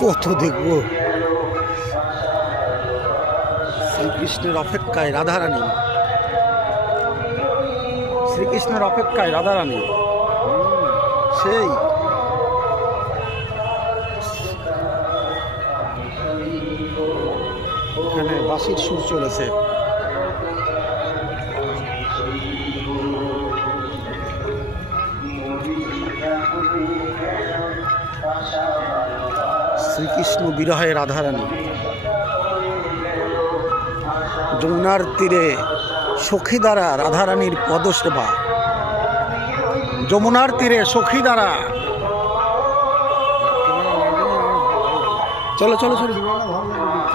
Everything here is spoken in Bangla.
কত দেখবো। শ্রীকৃষ্ণের অপেক্ষায় রাধারানী, শ্রীকৃষ্ণের অপেক্ষায় রাধারানী, সেই এখানে বাঁশির সুর চলেছে। শ্রীকৃষ্ণ বিরহে রাধারানী, যমুনার তীরে সখী দ্বারা রাধারানীর পদসেবা, যমুনার তীরে সখী দ্বারা। চলো চলো চলো।